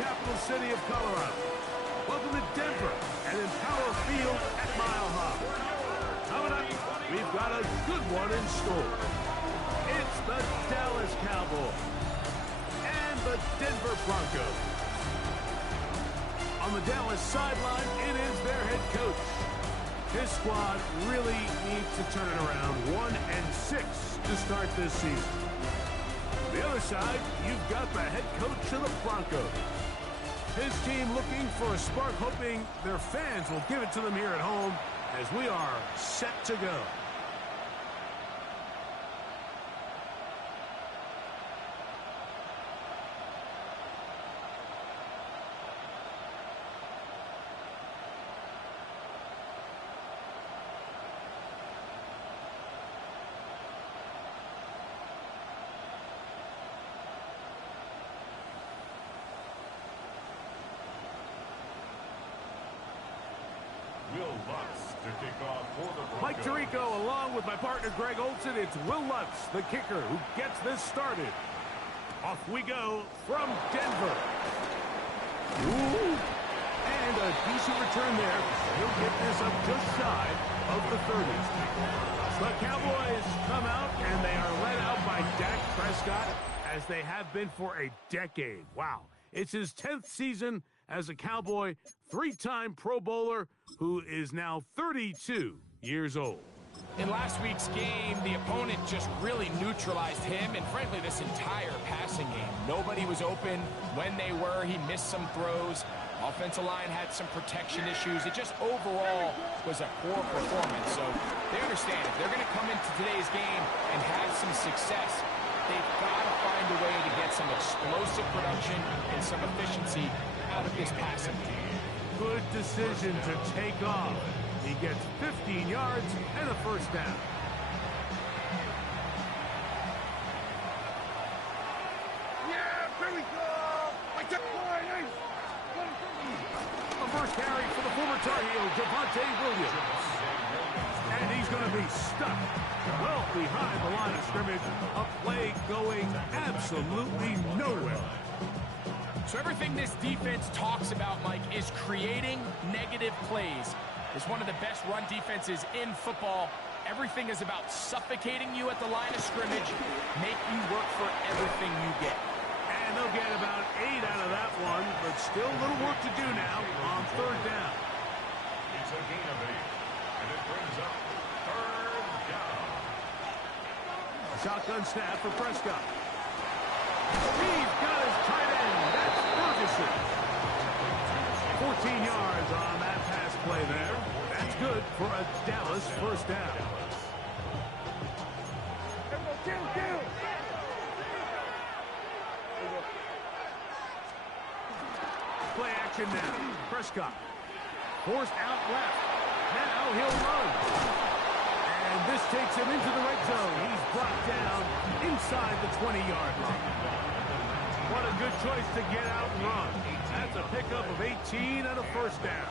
capital city of Colorado. Welcome to Denver and Empower Field at Mile High. Coming up, we've got a good one in store. It's the Dallas Cowboys and the Denver Broncos. On the Dallas sideline, it is their head coach. His squad really needs to turn it around. 1-6 to start this season. On the other side, you've got the head coach of the Broncos. His team looking for a spark, hoping their fans will give it to them here at home as we are set to go. Mike Tirico along with my partner Greg Olson. It's Will Lutz, the kicker, who gets this started. Off we go from Denver. Ooh. And a decent return there. He'll get this up just shy of the 30s. The Cowboys come out and they are led out by Dak Prescott as they have been for a decade. Wow. It's his 10th season as a Cowboy, 3-time Pro Bowler who is now 32 years old. In last week's game, the opponent just really neutralized him and, frankly, this entire passing game. Nobody was open. When they were, he missed some throws. Offensive line had some protection issues. It just overall was a poor performance. So they understand if they're going to come into today's game and have some success, they've got to find a way to get some explosive production and some efficiency out of this passing game. Good decision to take off. He gets 15 yards and a first down. Yeah, here we go! A first carry for the former Tar Heel, Javonte Williams. And he's going to be stuck well behind the line of scrimmage. A play going absolutely nowhere. So everything this defense talks about, Mike, is creating negative plays. It's one of the best run defenses in football. Everything is about suffocating you at the line of scrimmage, make you work for everything you get. And they'll get about 8 out of that one, but still a little work to do now on third down. It's a gain of 8, and it brings up third down. Shotgun snap for Prescott. He's got his tight end. That's Ferguson. 14 yards on that pass play there. That's good for a Dallas first down. Play action now. Prescott forced out left. Now he'll run. And this takes him into the red zone. He's brought down inside the 20-yard line. What a good choice to get out and run. That's a pickup of 18 and a first down.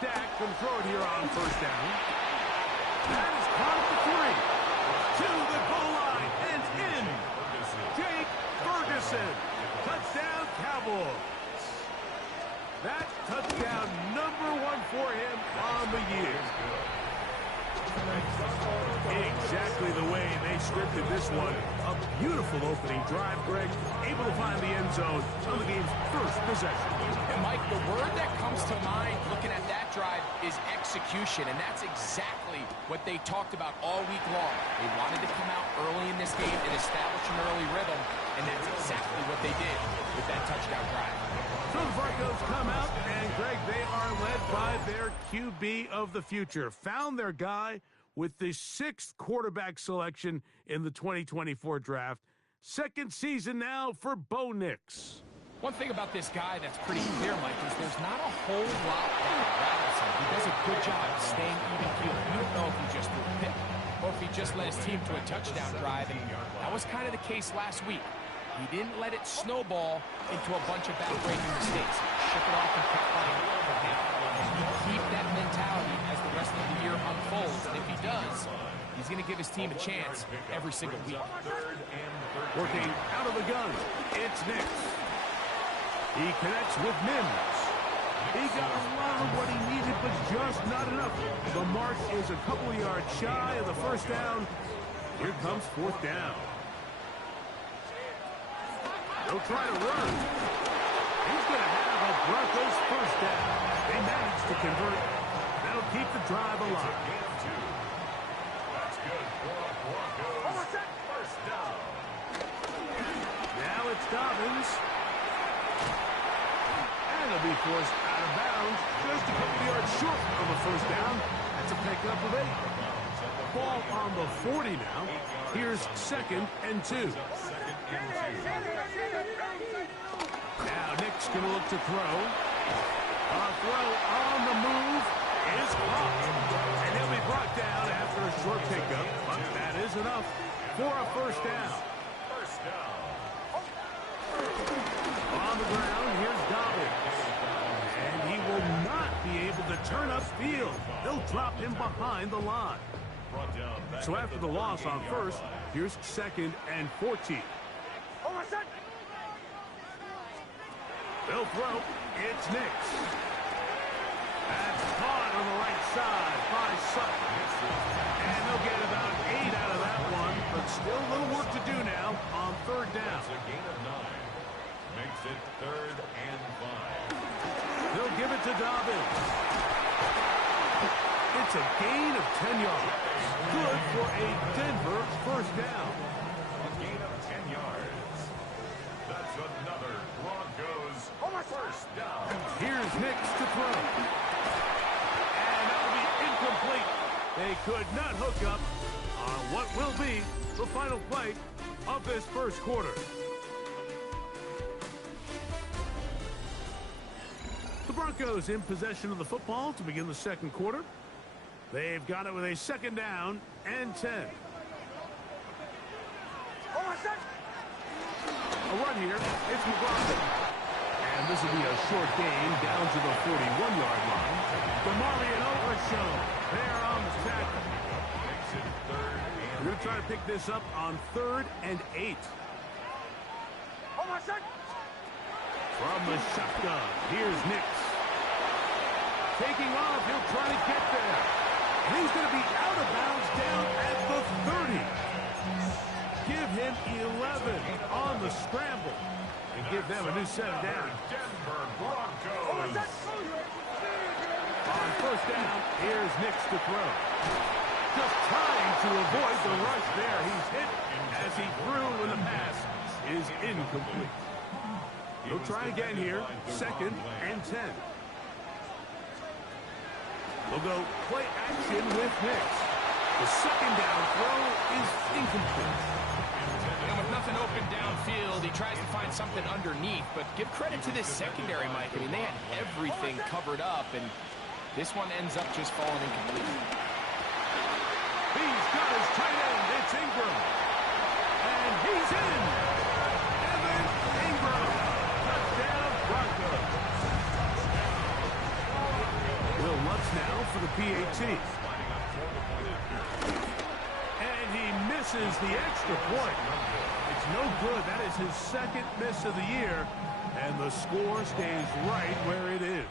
Dak can throw it here on first down. That is caught at the 3. To the goal line and in. Jake Ferguson. Touchdown, Cowboys. That touchdown number 1 for him on the year. Exactly the way they scripted this one. A beautiful opening drive, Greg. Able to find the end zone on the game's first possession. And, Mike, the word that comes to mind looking at that drive is execution, and that's exactly what they talked about all week long. They wanted to come out early in this game and establish an early rhythm, and that's exactly what they did with that touchdown drive. So the Broncos come out, and, Greg, they are led by their QB of the future. Found their guy with the 6th quarterback selection in the 2024 draft. Second season now for Bo Nix. One thing about this guy that's pretty clear, Mike, is there's not a whole lot that rattles him. He does a good job staying even keeled. You don't know if he just threw a pick or if he just led his team to a touchdown drive, and that was kind of the case last week. He didn't let it snowball into a bunch of back-breaking mistakes. He shook it off and kept playing. And you keep that mentality as the rest of the year unfolds, and if he does, he's going to give his team a chance every single week. Working out of the gun, it's Nix. He connects with Mims. He got a lot of what he needed, but just not enough. The mark is a couple of yards shy of the first down. Here comes fourth down. They'll try to run. He's going to have a Broncos first down. They managed to convert. That'll keep the drive alive. That's good for a Broncos first down. Now it's Dobbins. And he'll be forced out of bounds just a couple of yards short of a first down. That's a pickup of 8. Ball on the 40 now. Here's 2nd and 2. Now Nick's going to look to throw. A throw on the move is caught. And he'll be brought down after a short pickup. But that is enough for a first down. First down. On the ground, here's Dobbins. And he will not be able to turn upfield. They'll drop him behind the line. So after the loss on first, here's 2nd and 14. They'll throw. It's Nix. That's caught on the right side by Sutton. And they'll get about 8 out of that one, but still a little work to do now on third down. It's a gain of 9. Makes it 3rd and 5. They'll give it to Dobbins. It's a gain of 10 yards. Good for a Denver first down. A gain of 10 yards. That's another Broncos first down. Here's Nix to throw. And that'll be incomplete. They could not hook up on what will be the final play of this first quarter. The Broncos in possession of the football to begin the second quarter. They've got it with a 2nd down and 10. A run here. It's McLaughlin. And this will be a short gain down to the 41-yard line. DeMarvion Overshow there on the tackle. Makes it 3rd and We're going to try to pick this up on 3rd and 8. From the shotgun, here's Nix. Taking off, he'll try to get there. And he's going to be out of bounds down at the 30. Give him 11 on the scramble. And give them a new set of down. Denver Broncos. On first down, here's Nix to throw. Just trying to avoid the rush there. He's hit as he threw when the pass is incomplete. He'll try again here, 2nd and 10. We'll go play action with Nix. The 2nd down throw is incomplete. And with nothing open downfield, he tries to find something underneath. But give credit to this secondary, Mike. I mean, they had everything covered up, and this one ends up just falling incomplete. He's got his tight end. It's Ingram. And he's in. Evan Ingram. Touchdown, Broncos. Will Lutz now for the PAT. And he misses the extra point. It's no good. That is his 2nd miss of the year. And the score stays right where it is.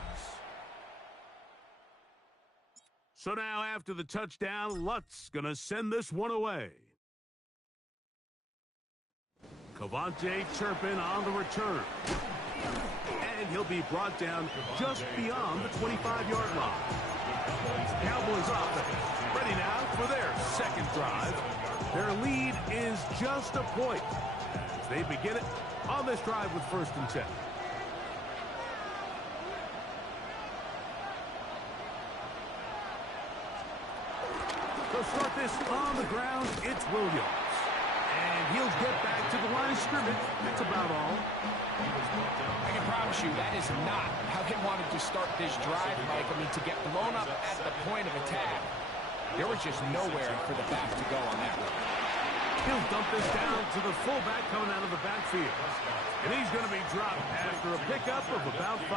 So now after the touchdown, Lutz going to send this one away. Cavante Turpin on the return. And he'll be brought down just beyond the 25-yard line. Cowboys offense ready now for their 2nd drive. Their lead is just a point as they begin it on this drive with 1st and 10. They'll start this on the ground. It's Williams. And he'll get back to the line of scrimmage. That's about all. I can promise you that is not how they wanted to start this drive, Mike. I mean, to get blown up at the point of attack. There was just nowhere for the back to go on that one. He'll dump this down to the fullback coming out of the backfield. And he's going to be dropped after a pickup of about 5.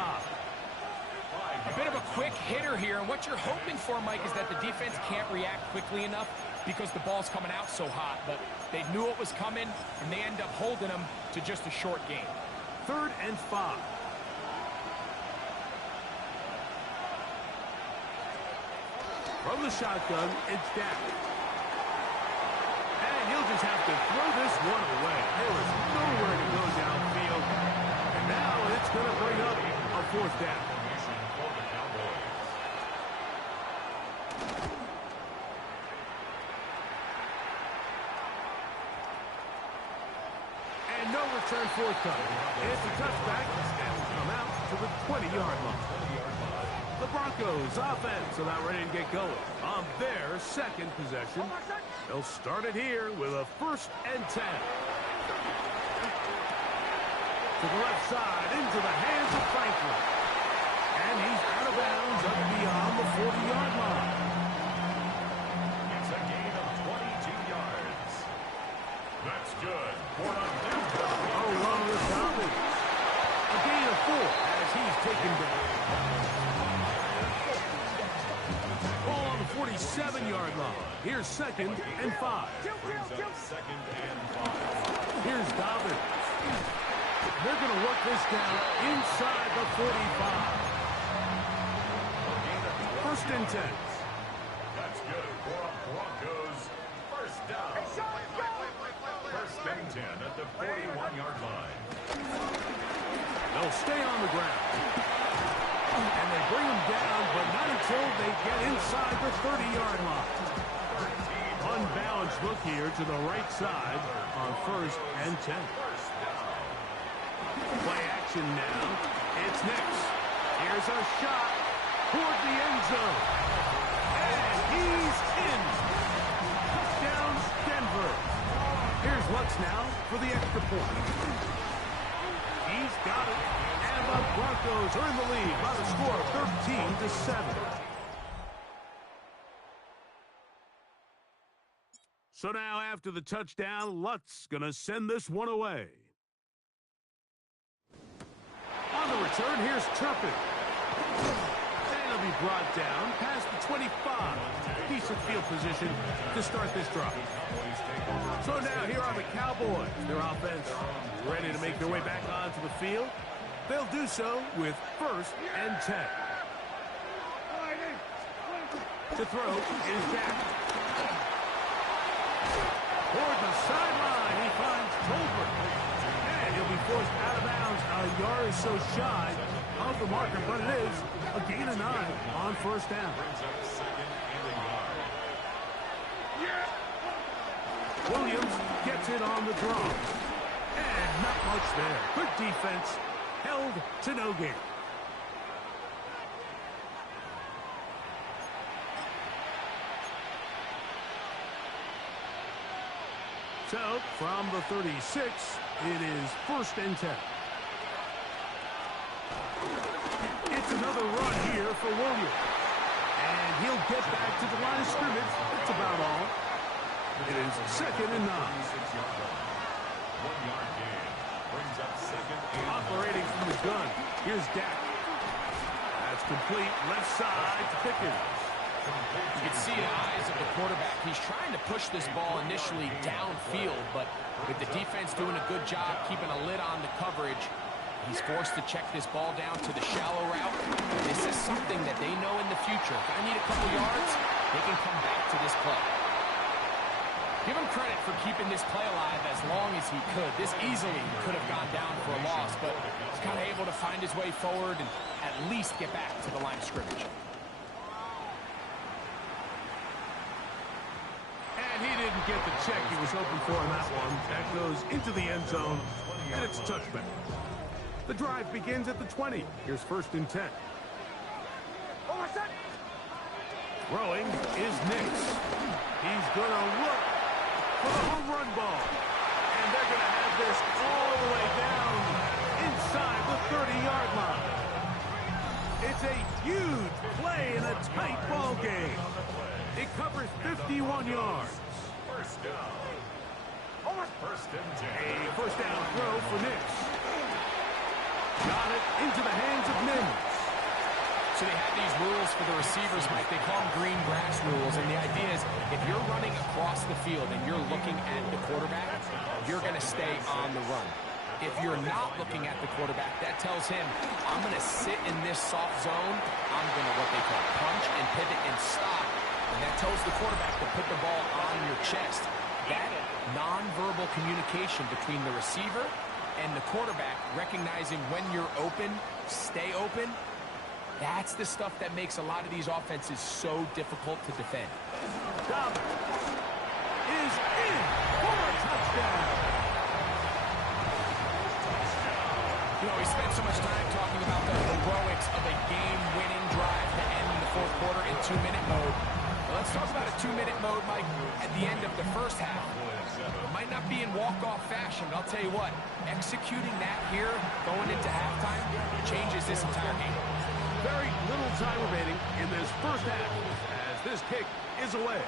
A bit of a quick hitter here, and what you're hoping for, Mike, is that the defense can't react quickly enough because the ball's coming out so hot, but they knew it was coming, and they end up holding them to just a short game. 3rd and 5. From the shotgun, it's Dak. And he'll just have to throw this one away. There is nowhere to go downfield. And now it's going to bring up a 4th down. And no return forthcoming. It's a touchback and will come out to the 20-yard line. The Broncos offense about ready to get going on their 2nd possession. They'll start it here with a 1st and 10. To the left side, into the hands of Franklin. And he's out of bounds up beyond the 40-yard line. It's a gain of 22 yards. That's good. For a Along with Dobbins. A gain of 4 as he's taken down. Ball on the 47-yard line. Here's 2nd and 5. Here's Dobbins. They're going to work this down inside the 45. 1st and 10. That's good for a Broncos 1st down. 1st and 10 at the 41-yard line. They'll stay on the ground. And they bring him down, but not until they get inside the 30-yard line. Unbalanced look here to the right side on 1st and 10. Play action now. It's next. Here's a shot toward the end zone. And he's in. Touchdown, Denver. Here's Lutz now for the extra point. He's got it. And the Broncos are in the lead by the score of 13-7. So now after the touchdown, Lutz going to send this one away. On the return, here's Turpin. And he'll be brought down past the 25. Decent field position to start this drive. So now here are the Cowboys. Their offense ready to make their way back onto the field. They'll do so with 1st and 10. To throw is Dak. Toward the sideline, he finds Tolbert. And he'll be forced out of bounds a yard or so shy of the marker, but it is a gain of 9 on 1st down. Williams gets it on the draw. And not much there. Good defense. Held to no gain. So, from the 36, it is 1st and 10. It's another run here for Williams. And he'll get back to the line of scrimmage. That's about all. It is 2nd and 9. 1-yard gain. Brings up 2nd and 9. Operating from the gun. Here's Dak. That's complete. Left side to Pickens. You can see in the eyes of the quarterback, he's trying to push this ball initially downfield, but with the defense doing a good job keeping a lid on the coverage, he's forced to check this ball down to the shallow route. This is something that they know in the future. If I need a couple yards, they can come back to this play. Give him credit for keeping this play alive as long as he could. This easily could have gone down for a loss, but he's kind of able to find his way forward and at least get back to the line of scrimmage. And he didn't get the check he was hoping for in that one. That goes into the end zone, and it's a touchback. The drive begins at the 20. Here's 1st and 10. Throwing is Nix. He's going to look for the home run ball. And they're going to have this all the way down inside the 30-yard line. It's a huge play in a tight ball game. It covers 51 yards. 1st down. 1st and 10. A 1st down throw for Nix. Got it into the hands of Mims. So they have these rules for the receivers, Mike. They call them green grass rules. And the idea is if you're running across the field and you're looking at the quarterback, you're going to stay on the run. If you're not looking at the quarterback, that tells him, I'm going to sit in this soft zone. I'm going to what they call punch and pivot and stop. And that tells the quarterback to put the ball on your chest. That nonverbal communication between the receiver and the quarterback, recognizing when you're open, stay open, that's the stuff that makes a lot of these offenses so difficult to defend. Dobbins is in for a touchdown. You know, we spent so much time talking about the heroics of a game-winning drive to end in the fourth quarter in 2-minute mode. Well, let's talk about a 2-minute mode, Mike, at the end of the first half. It might not be in walk-off fashion, but I'll tell you what, executing that here, going into halftime, changes this entire game. Very little time remaining in this first half as this kick is away.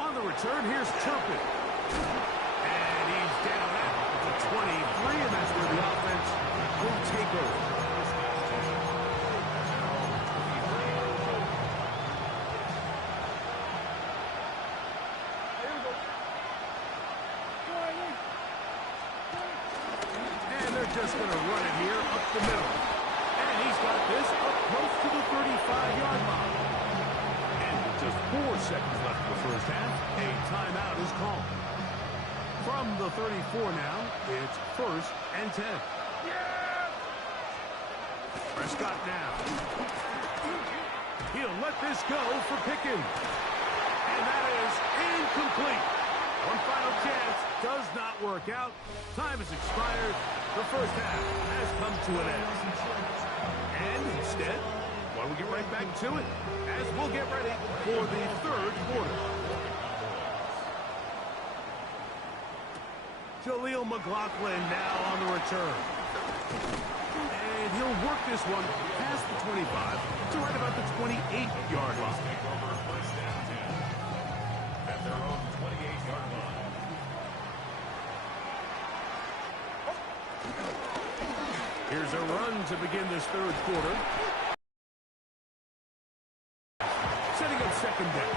On the return, here's Turpin. And he's down at the 23, and that's where the offense will take over. And they're just going to run it here up the middle. And he's got this up close to the 35-yard line. And with just 4 seconds left in the first half, a timeout is called. From the 34 now, it's 1st and 10. Prescott now. He'll let this go for Pickens. And that is incomplete. One final chance does not work out. Time has expired. The first half has come to an end. And instead, why don't we get right back to it as we'll get ready for the third quarter. Jaleel McLaughlin now on the return. And he'll work this one past the 25 to right about the 28-yard line. At their own 28-yard line. Here's a run to begin this third quarter. Setting up second down.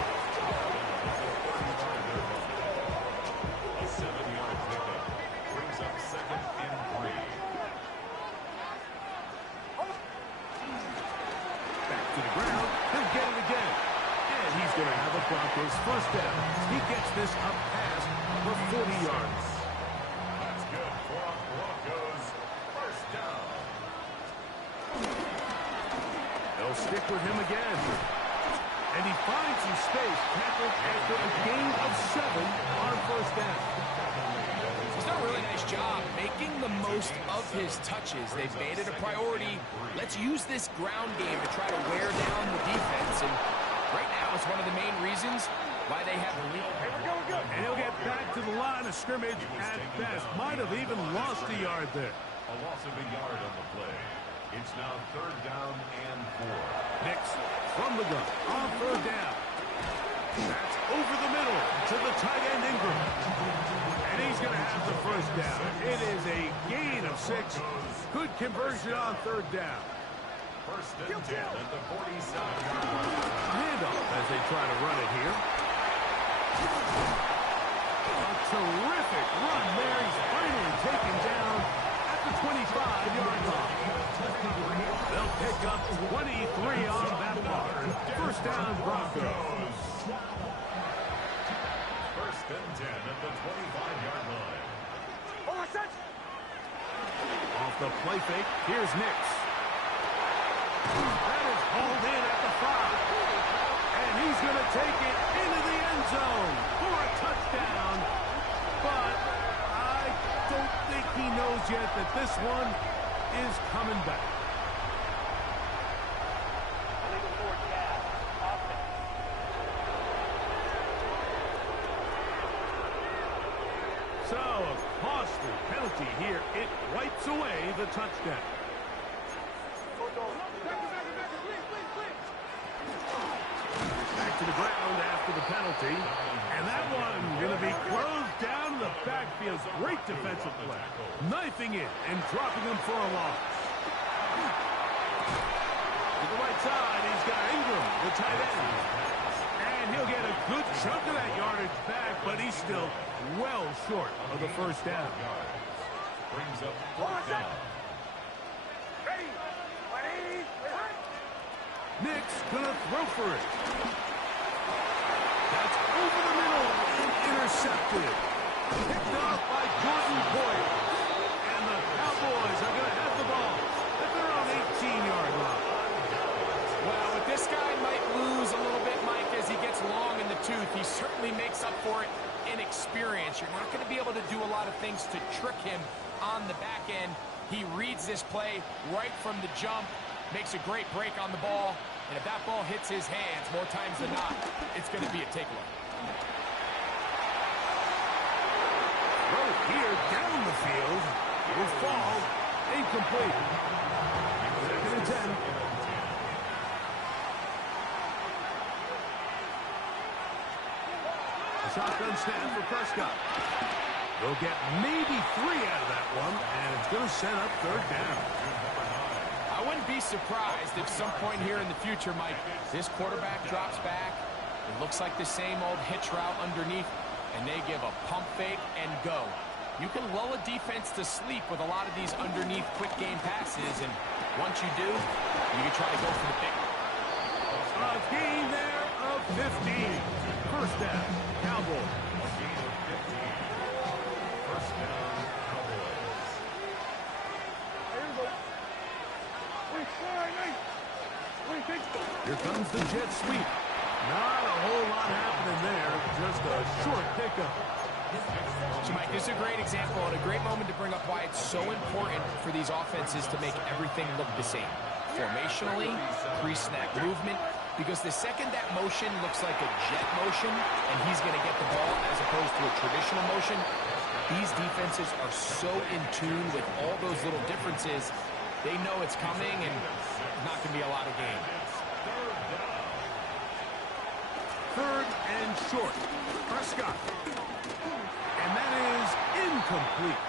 A 7-yard pickup brings up 2nd and 3. Back to the ground. He'll get it again. And he's going to have a Broncos first down. He gets this up past the 40 yards. That's good for a Broncos first down. They'll stick with him again. And he finds some space, tackled after a gain of 7 on first down. He's done a really nice job making the most of his touches. They've made it a priority. Let's use this ground game to try to wear down the defense. And right now, it's one of the main reasons why they have the lead. And he'll get back to the line of scrimmage at best. Might have even lost a yard there. A loss of a yard on the play. It's now 3rd down and 4. Nix from the gun on 3rd down. That's over the middle to the tight end Ingram. And he's going to have the first down. It is a gain of 6. Good conversion on 3rd down. 1st and 10 at the 47-yard line. Handoff as they try to run it here. A terrific run there. He's finally taken down at the 25-yard line. They'll pick up 23 on that mark. First down, Broncos. 1st and 10 at the 25-yard line. Off the play fake, here's Nix. That is hauled in at the 5. And he's going to take it into the end zone for a touchdown. But I don't think he knows yet that this one is coming back. So, a costly penalty here. It wipes away the touchdown. Back to the ground after the penalty. And that one going to be closed down in the backfield. Great defensive play. Knifing it and dropping him for a loss. To the right side, he's got Ingram, the tight end. And he'll get a good chunk of that yardage back, but he's still well short of the first down. Brings up fourth down. Nick's gonna throw for it. That's over the middle and intercepted. Picked off by Jordan Boyd. And the Cowboys are gonna have the ball at their own 18-yard line. Well, what this guy might lose a little bit, Mike, as he gets long in the tooth, he certainly makes up for it in experience. You're not going to be able to do a lot of things to trick him on the back end. He reads this play right from the jump, makes a great break on the ball, and if that ball hits his hands more times than not, it's going to be a takeaway. Throw here down the field will fall incomplete. Second and 10. A shotgun snap for Prescott. They'll get maybe 3 out of that one, and it's going to set up third down. I wouldn't be surprised if some point here in the future, Mike, this quarterback drops back. It looks like the same old hitch route underneath, and they give a pump fake and go. You can lull a defense to sleep with a lot of these underneath quick game passes, and once you do, you can try to go for the big one. A gain there of 15. First down, Cowboys. First down, Cowboys. Here comes the jet sweep. Not a whole lot happening there. Just a short pickup. So, Mike, this is a great example and a great moment to bring up why it's so important for these offenses to make everything look the same. Formationally, pre-snap movement, because the second that motion looks like a jet motion and he's going to get the ball as opposed to a traditional motion, these defenses are so in tune with all those little differences. They know it's coming and there's not going to be a lot of game. Third and short. Prescott. And that is incomplete.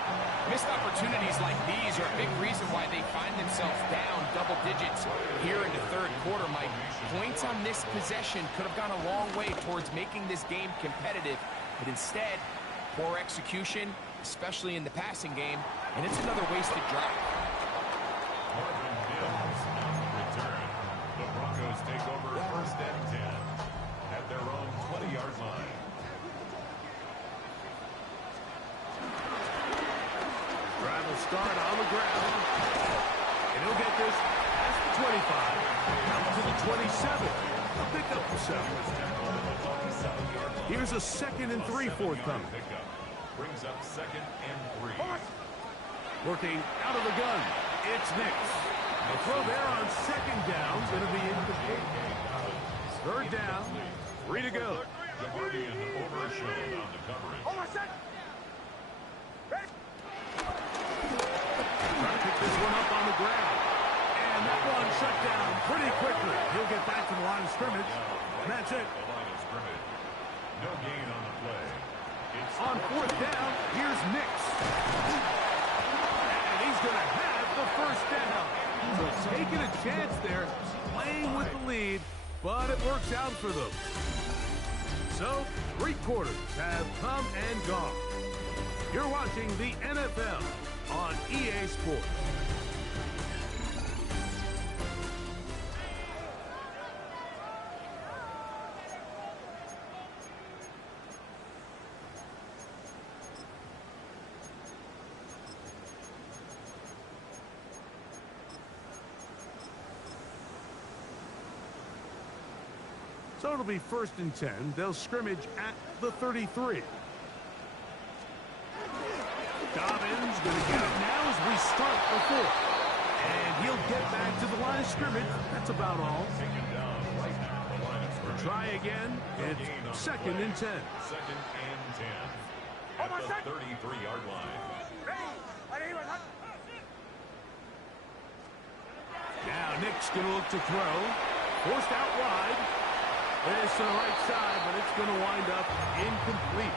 Missed opportunities like these are a big reason why they find themselves down double digits here in the third quarter, Mike. Points on this possession could have gone a long way towards making this game competitive, but instead, poor execution, especially in the passing game, and it's another wasted drive. Marvin Mims on the return. The Broncos take over first and 10 at their own 20-yard line. Drive will start on the ground. And he'll get this past the 25. Up to the 27. A pickup for 7. Here's a 2nd and 3 forthcoming. Brings up 2nd and 3. Working out of the gun. It's Nicks. A throw there on 2nd down. Going to be incomplete. Third down. 3 to go. Guardian overshot on the coverage. Trying to pick this one up on the ground. And that one shut down pretty quickly. He'll get back to the line of scrimmage. And that's it. The line of scrimmage. No gain on the play. It's On 4th down, here's Nicks. And he's going to have the first down. So taking a chance there, playing with the lead, but it works out for them. So, 3 quarters have come and gone. You're watching the NFL on EA Sports. So it'll be 1st and 10. They'll scrimmage at the 33. Dobbins going to get it now as we start the 4th. And he'll get back to the line of scrimmage. That's about all. taken down right at the line of scrimmage. Try again. It's 2nd and 10. 2nd and 10 at the 33-yard line. Now Nick's going to look to throw. Forced out wide. It's to the right side, but it's going to wind up incomplete.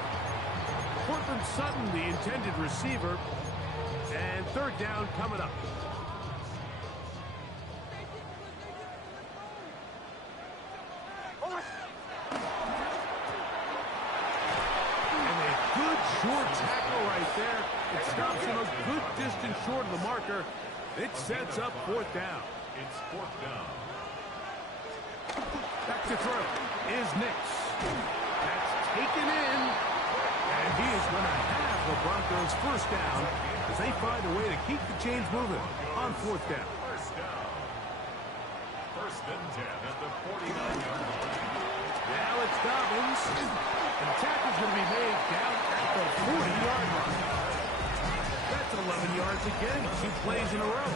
Cortland Sutton, the intended receiver. And 3rd down coming up. sure tackle right there. It stops him a good distance short of the marker. It sets up fourth down. It's fourth down. Back to throw is Nix. That's taken in. And he is going to have the Broncos first down as they find a way to keep the chains moving on fourth down. First down. First and 10 at the 49-yard line. Now it's Dobbins. And the tackle's going to be made down at the 40-yard line. That's 11 yards again, 2 plays in a row.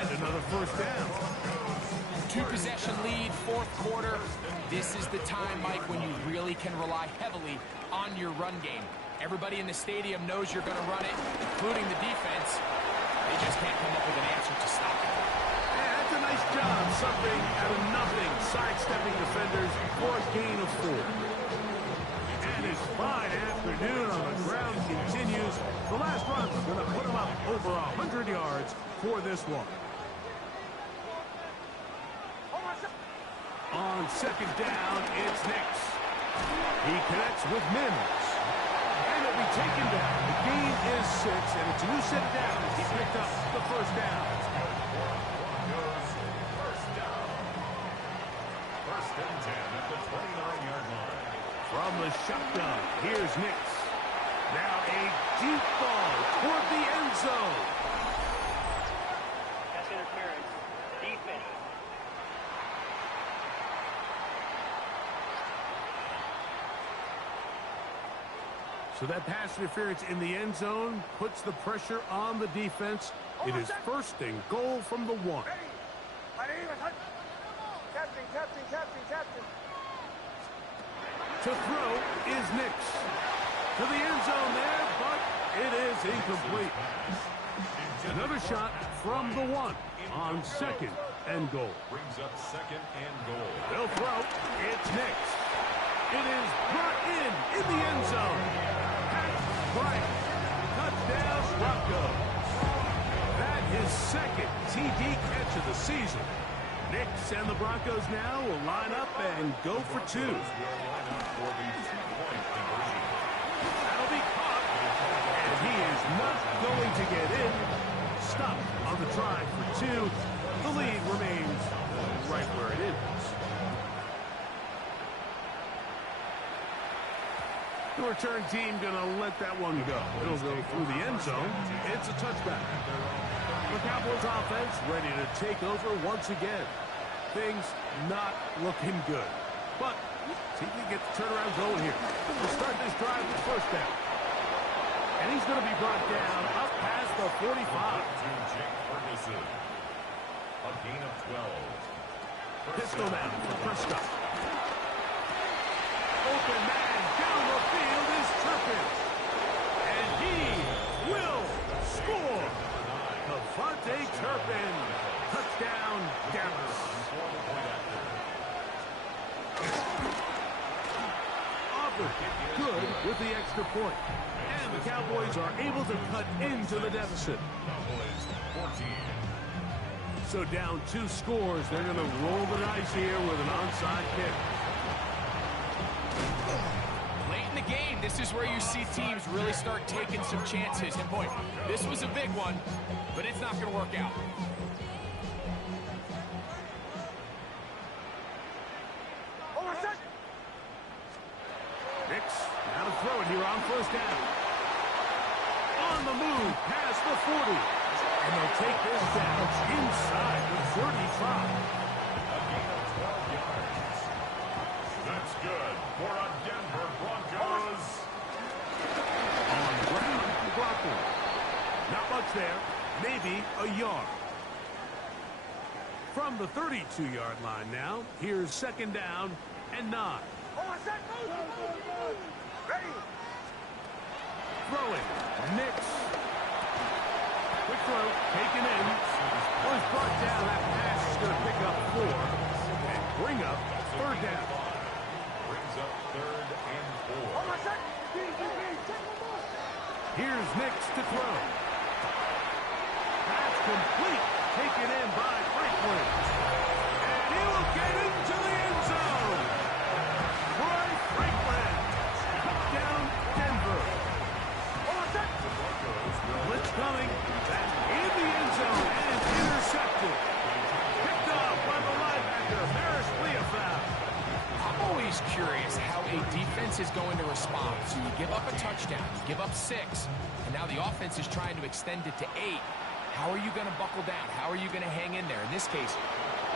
And another first down. 2-possession lead, fourth quarter. This is the time, Mike, when you really can rely heavily on your run game. Everybody in the stadium knows you're going to run it, including the defense. They just can't come up with an answer to stop it. Yeah, that's a nice job, something out of nothing, sidestepping defenders for a gain of 4. And his fine afternoon on the ground continues. The last run is going to put him up over 100 yards for this one. On second down, it's Nix. He connects with Mims. And it'll be taken down. The gain is 6, and it's a new set of downs. He picked up the first down. Broncos first down. First and 10 at the 29-yard line. From the shotgun, here's Nix. Now a deep ball toward the end zone. Pass interference. Defense. So that pass interference in the end zone puts the pressure on the defense. It is first and goal from the 1. Captain. To throw is Nix. To the end zone there, but it is incomplete. Another shot from the 1 on second and goal. Brings up second and goal. They'll throw. It's Nix. It is brought in the end zone. Right. Touchdown, Broncos. That is second TD catch of the season. Nix and the Broncos now will line up and go for 2. That'll be caught. And he is not going to get in. Stop on the drive for 2. The lead remains right where it is. The return team going to let that one go. It'll go through the end zone. It's a touchback. The Cowboys offense ready to take over once again. Things not looking good. But see if he can get the turnaround going here. We'll start this drive with first down. And he's going to be brought down up past the 45. A gain of 12. Pistol down for Prescott. Open man down the field is Turpin. And he will score. Devontae Turpin. Touchdown, Dallas. Auburn good with the extra point. And the Cowboys are able to cut into the deficit. So down 2 scores, they're going to roll the dice here with an onside kick. Late in the game, this is where you see teams really start taking some chances. And boy, this was a big one, but it's not going to work out. Nix, now to throw it here on first down. On the move, past the 40. And they'll take this down inside the 35. A gain of 12 yards. That's good for a Denver Broncos. On the ground, blocking. Not much there, maybe a yard. From the 32-yard line now, here's second down and 9. Throwing, Nix. Quick throw, taken in. Was brought down. That pass is going to pick up 4 and bring up third down. Brings up third and 4. Here's Nix to throw. That's complete. Taken in by Franklin. And he will get into the end zone. Troy Franklin. Touchdown, Denver. Blitz coming. That's in the end zone and intercepted. Picked off by the linebacker, Maris Leofau. I'm always curious how a defense is going to respond. So you give up a touchdown, you give up 6, and now the offense is trying to extend it to 8. How are you going to buckle down? How are you going to hang in there? In this case,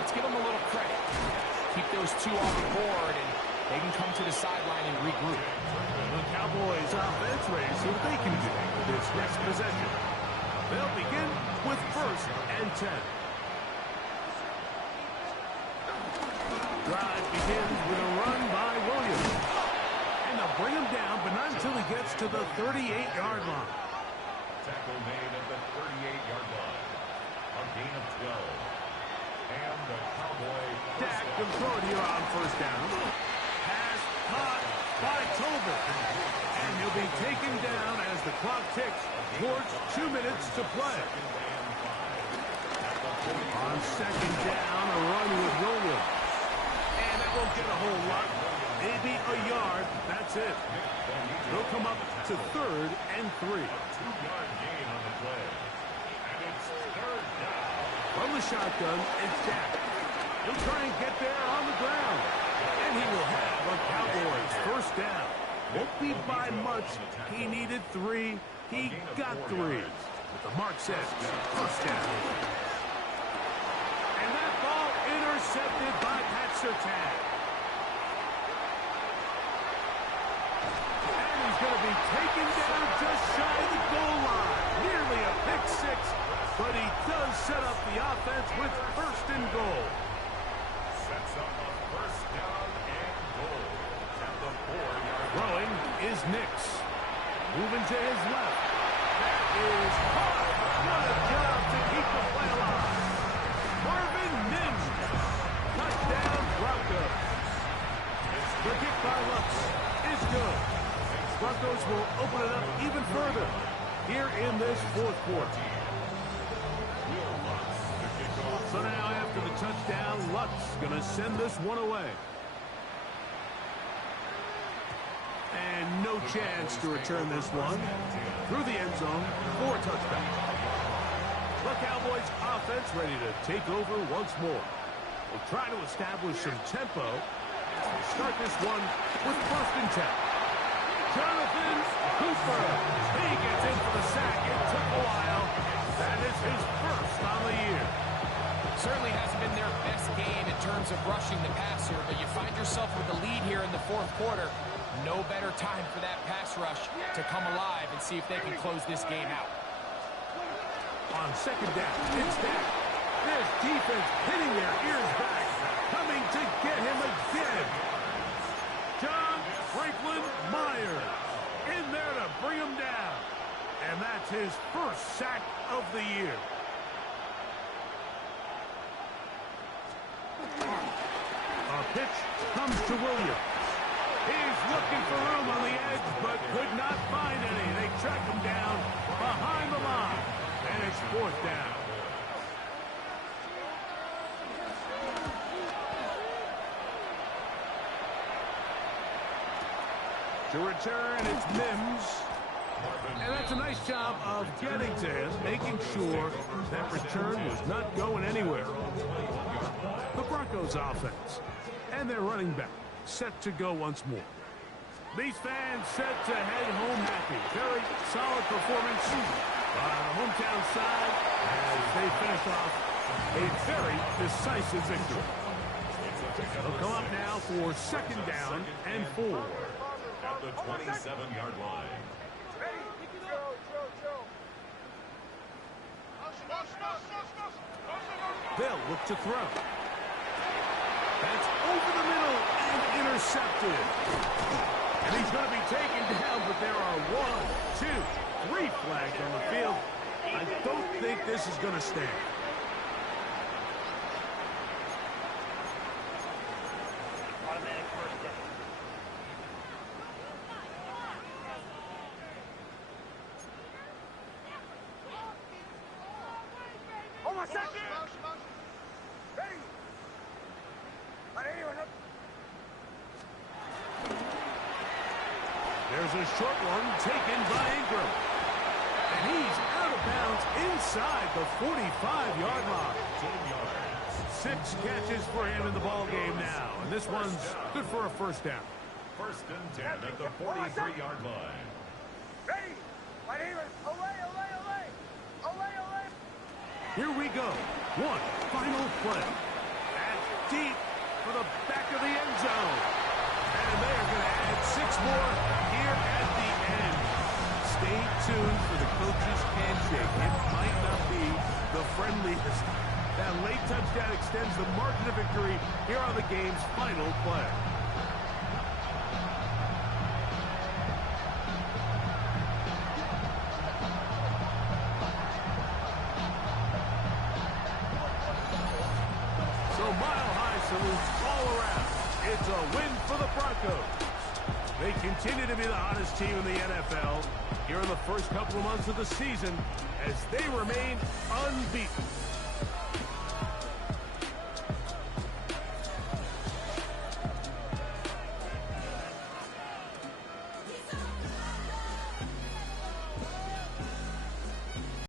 let's give them a little credit. Keep those 2 off the board, and they can come to the sideline and regroup. The Cowboys offense ready to see what they can do with this next possession. They'll begin with 1st and 10. Drive begins with a run by Williams. And they'll bring him down, but not until he gets to the 38-yard line. Tackle made at the 38-yard line. A gain of 12. And the Cowboy Dak can throw it here on 1st down. Pass caught by Tolbert. And he'll be taken down as the clock ticks towards 2 minutes to play. On 2nd down, a run with Williams. And that won't get a whole lot. Maybe a yard. That's it. They'll come up to 3rd and 3. 2-yard gain on the play. And it's 3rd down. From the shotgun, it's Dak. He'll try and get there on the ground. And he will have a Cowboys 1st down. Won't be by much. He needed 3. He got 3. But the mark says 1st down. And that ball intercepted by Pat Surtain. And he's going to be taken down just shy of the goal line. Nearly a pick 6. But he does set up the offense with 1st and goal. Sets up a 1st down and goal at the 4-yard line. Throwing is Nix. Moving to his left. That is hard. What a job to keep the play alive. Marvin Mims. Touchdown Broncos. The kick by Lux is good. Broncos will open it up even further here in this 4th quarter. So now after the touchdown, Lux going to send this one away. And no chance to return this one through the end zone for a touchdown. The Cowboys offense ready to take over once more. We'll try to establish some tempo. We'll start this one with 1st and 10. Jonathan Cooper. He gets in for the sack. It took a while. That is his 1st on the year. Certainly hasn't been their best game in terms of rushing the passer, but you find yourself with the lead here in the 4th quarter. No better time for that pass rush to come alive and see if they can close this game out. On 2nd down, it's Dak. This defense hitting their ears back, coming to get him again. John Franklin Myers in there to bring him down. And that's his 1st sack of the year. A pitch comes to Williams. He's looking for room on the edge, but could not find any. They track him down behind the line, and it's 4th down. To return, it's Mims. And that's a nice job of getting to him, making sure that return was not going anywhere. The Broncos offense and their running back set to go once more. These fans set to head home happy. Very solid performance on the hometown side as they finish off a very decisive victory. They'll come up now for 2nd down and 4. At the 27-yard line. They'll look to throw. That's over the middle and intercepted. And he's going to be taken down, but there are 1, 2, 3 flags on the field. I don't think this is going to stand. Automatic 1st down. Oh, my second! Ready! There's a short one taken by Ingram. inside the 45-yard line. 10 yards. 6 catches for him in the ball game now, and this one's good for a first down. First and 10 at the 43-yard line. Ready. Right here. Olay, olay, olay. Olay, olay. Here we go. One final play. That's deep for the back of the end zone. And they are going to add 6 more here at the end. Stay tuned for the coach's handshake. It might not be the friendliest. That late touchdown extends the margin of victory here on the game's final play. So mile-high salutes all around. It's a win for the Broncos. They continue to be the hottest team in the NFL here in the first couple of months of the season as they remain unbeaten.